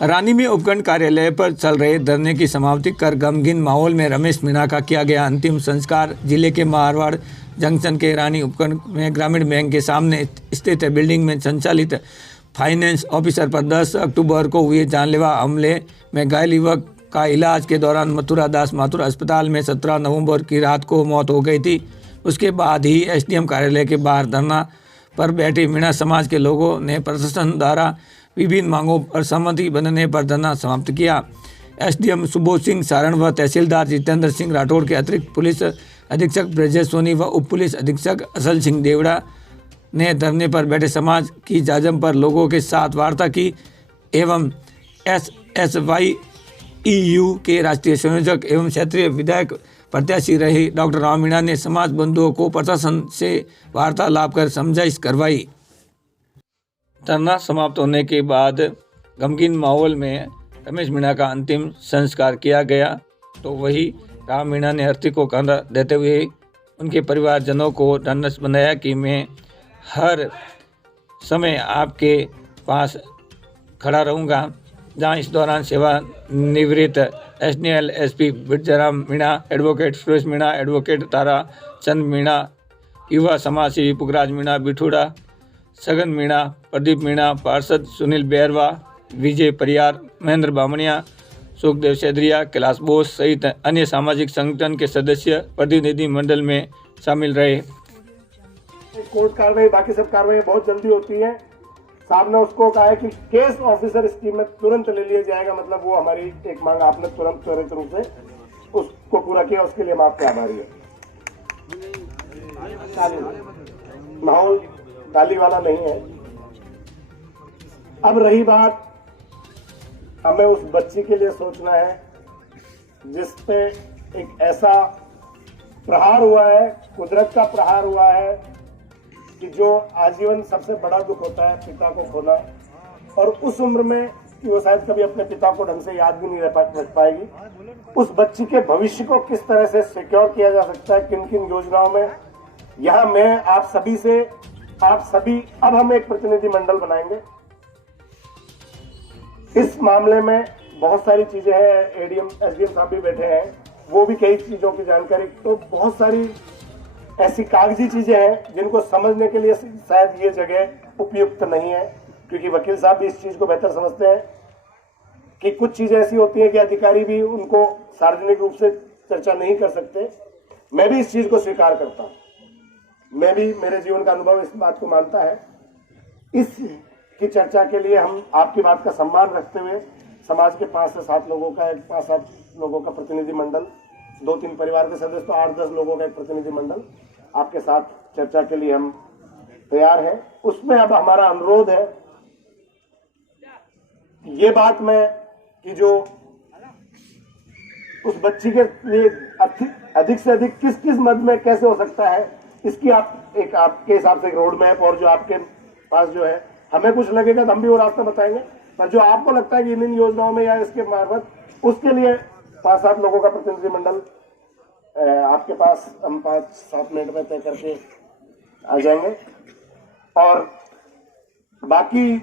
रानी में उपखंड कार्यालय पर चल रहे धरने की समाप्ति कर गमगीन माहौल में रमेश मीणा का किया गया अंतिम संस्कार। जिले के मारवाड़ जंक्शन के रानी उपखंड में ग्रामीण बैंक के सामने स्थित बिल्डिंग में संचालित फाइनेंस ऑफिसर पर 10 अक्टूबर को हुए जानलेवा हमले में घायल युवक का इलाज के दौरान मथुरा दास माथुर अस्पताल में 17 नवंबर की रात को मौत हो गई थी। उसके बाद ही एसडीएम कार्यालय के बाहर धरना पर बैठे मीणा समाज के लोगों ने प्रशासन द्वारा विभिन्न मांगों पर सहमति बनने पर धरना समाप्त किया। एसडीएम सुबोध सिंह सारण व तहसीलदार जितेंद्र सिंह राठौड़ के अतिरिक्त पुलिस अधीक्षक ब्रजेश सोनी व उप पुलिस अधीक्षक असल सिंह देवड़ा ने धरने पर बैठे समाज की जाजम पर लोगों के साथ वार्ता की एवं SSYEU के राष्ट्रीय संयोजक एवं क्षेत्रीय विधायक प्रत्याशी रहे डॉक्टर राम मीणा ने समाज बंधुओं को प्रशासन से वार्तालाप कर समझाइश करवाई। धरना समाप्त होने के बाद गमगीन माहौल में रमेश मीणा का अंतिम संस्कार किया गया, तो वही राम मीणा ने अर्थी को कंधा देते हुए उनके परिवारजनों को ढांढस बनाया कि मैं हर समय आपके पास खड़ा रहूँगा। जहां इस दौरान सेवानिवृत्त SDL SP Birjaram Meena, advocate Suresh Meena, advocate Tara Chand Meena, युवा समाज सेवी पुखराज मीणा, बिठूड़ा सगन मीणा, प्रदीप मीणा, पार्षद सुनील बेरवा, विजय परियार, महेंद्र बामणिया, सुखदेव सेद्रिया, कैलाश बोस सहित अन्य सामाजिक संगठन के सदस्य प्रतिनिधि मंडल में शामिल रहे। कोर्ट कार्रवाई बाकी सब कार्रवाई बहुत जल्दी होती है। साहब ने उसको कहा है कि केस ऑफिसर स्कीम में तुरंत ले लिया जाएगा, मतलब वो हमारी एक मांग आपने तुरंत त्वरित रूप से उसको पूरा किया, उसके लिए हम आपके आभारी हैं। माहौल ताली वाला नहीं है। अब रही बात, हमें उस बच्ची के लिए सोचना है जिस पे एक ऐसा प्रहार हुआ है, कुदरत का प्रहार हुआ है कि जो आजीवन सबसे बड़ा दुख होता है पिता को खोना, और उस उम्र में कि वो शायद कभी अपने पिता को ढंग से याद भी नहीं रख पाएगी। उस बच्ची के भविष्य को किस तरह से सिक्योर किया जा सकता है, किन किन योजनाओं में, यहाँ मैं आप सभी अब हम एक प्रतिनिधि मंडल बनाएंगे। इस मामले में बहुत सारी चीजें हैं, एडीएम एसडीएम साहब भी बैठे हैं, वो भी कई चीजों की जानकारी, तो बहुत सारी ऐसी कागजी चीजें हैं जिनको समझने के लिए शायद ये जगह उपयुक्त नहीं है, क्योंकि वकील साहब भी इस चीज को बेहतर समझते हैं कि कुछ चीजें ऐसी होती हैं कि अधिकारी भी उनको सार्वजनिक रूप से चर्चा नहीं कर सकते। मैं भी इस चीज को स्वीकार करता हूं, मैं भी, मेरे जीवन का अनुभव इस बात को मानता है। इस की चर्चा के लिए हम आपकी बात का सम्मान रखते हुए समाज के 5 से 7 लोगों का, 5-7 लोगों का प्रतिनिधि मंडल, 2-3 परिवार के सदस्य, तो 8-10 लोगों का एक प्रतिनिधि मंडल आपके साथ चर्चा के लिए हम तैयार हैं। उसमें अब हमारा अनुरोध है, ये बात मैं कि जो उस बच्ची के लिए अधिक से अधिक किस किस मद में कैसे हो सकता है, इसकी आपके हिसाब से एक रोड मैप, और जो आपके पास जो है, हमें कुछ लगेगा तो हम भी वो रास्ता बताएंगे, पर जो आपको लगता है कि इन योजनाओं में या इसके मार्फत, उसके लिए 5-7 लोगों का प्रतिनिधि मंडल आपके पास हम 5-7 मिनट में तय करके आ जाएंगे। और बाकी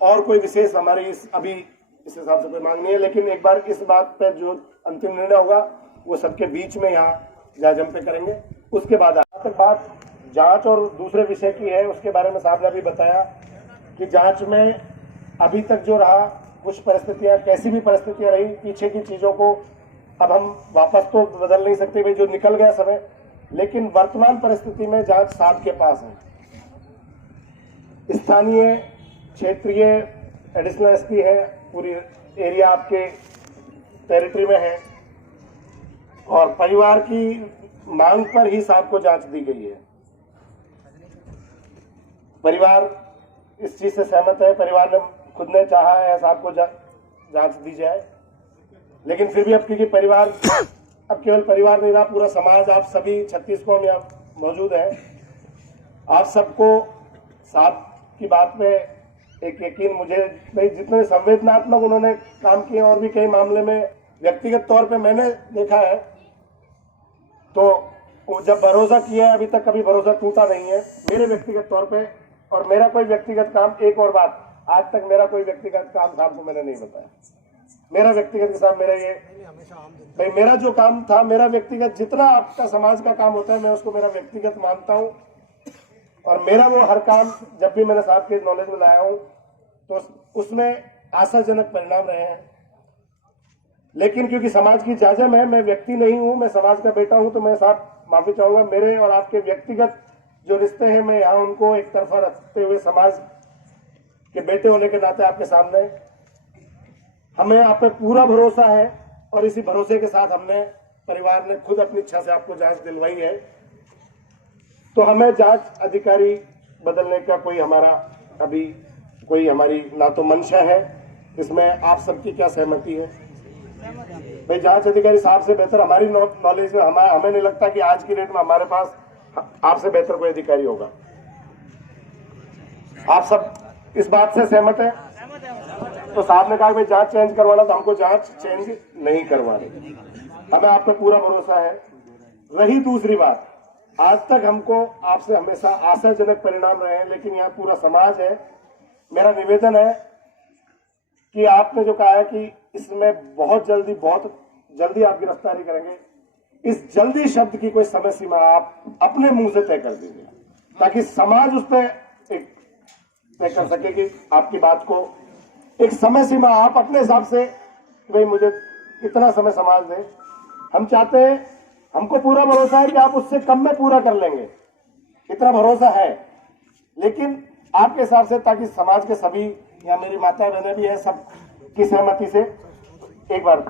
और कोई विशेष हमारी अभी इस हिसाब से कोई मांग नहीं है, लेकिन एक बार इस बात पे जो अंतिम निर्णय होगा वो सबके बीच में यहाँ जाजम पे करेंगे। उसके बाद बात जांच और दूसरे विषय की है, उसके बारे में साहब ने अभी बताया कि जांच में अभी तक जो रहा, कुछ परिस्थितियां, कैसी भी परिस्थितियां रही, पीछे की चीजों को अब हम वापस तो बदल नहीं सकते भाई, जो निकल गया समय, लेकिन वर्तमान परिस्थिति में जांच साहब के पास है। स्थानीय क्षेत्रीय एडिशनल एसपी है, पूरी एरिया आपके टेरिटरी में है, और परिवार की मांग पर ही साहब को जांच दी गई है। परिवार इस चीज से सहमत है, परिवार ने खुद ने चाहा है साहब को जांच दी जाए, लेकिन फिर भी अब क्योंकि परिवार, अब केवल परिवार नहीं रहा, पूरा समाज, आप सभी 36 कौम यहाँ मौजूद है, आप सबको साहब की बात में एक यकीन, मुझे जितने संवेदनात्मक उन्होंने काम किए, और भी कई मामले में व्यक्तिगत तौर पे मैंने देखा है, तो जब भरोसा किया है, अभी तक कभी भरोसा टूटा नहीं है मेरे व्यक्तिगत तौर पे। और मेरा कोई व्यक्तिगत काम, एक और बात, आज तक मेरा कोई व्यक्तिगत काम साहब को मैंने नहीं बताया। मेरा व्यक्तिगत साहब मेरा ये भाई मेरा जो काम था, मेरा व्यक्तिगत जितना आपका समाज का काम होता है मैं उसको मेरा व्यक्तिगत मानता हूँ। और मेरा वो हर काम जब भी मैंने साहब के नॉलेज में लाया हूँ तो उसमें आशाजनक परिणाम रहे हैं। लेकिन क्योंकि समाज की जाजम है, मैं व्यक्ति नहीं हूं, मैं समाज का बेटा हूं, तो मैं साहब माफी चाहूंगा। मेरे और आपके व्यक्तिगत जो रिश्ते हैं मैं यहाँ उनको एक तरफा रखते हुए समाज के बेटे होने के नाते आपके सामने हमें आप पे पूरा भरोसा है और इसी भरोसे के साथ हमने परिवार ने खुद अपनी इच्छा से आपको जांच दिलवाई है। तो हमें जांच अधिकारी बदलने का कोई हमारा अभी कोई हमारी ना तो मंशा है। इसमें आप सबकी क्या सहमति है? भाई जांच अधिकारी साहब से बेहतर हमारी नॉलेज में हमें नहीं लगता कि आज की डेट में हमारे पास आपसे बेहतर कोई अधिकारी होगा। आप सब इस बात से सहमत है? तो साहब ने कहा भाई जांच चेंज करवाना, तो हमको जांच चेंज नहीं करवानी, हमें आप पे पूरा भरोसा है। रही दूसरी बात, आज तक हमको आपसे हमेशा आशाजनक परिणाम रहे हैं, लेकिन यहाँ पूरा समाज है। मेरा निवेदन है कि आपने जो कहा है कि इसमें बहुत जल्दी आप गिरफ्तारी करेंगे, इस जल्दी शब्द की कोई समय सीमा आप अपने मुंह से तय कर दीजिए, ताकि समाज उस पर तय कर सके कि आपकी बात को एक समय सीमा आप अपने हिसाब से, भाई मुझे इतना समय समाज दे। हम चाहते हैं, हमको पूरा भरोसा है कि आप उससे कम में पूरा कर लेंगे, इतना भरोसा है। लेकिन आपके हिसाब से, ताकि समाज के सभी, या मेरी माता बहनें भी है, सब की सहमति से एक बार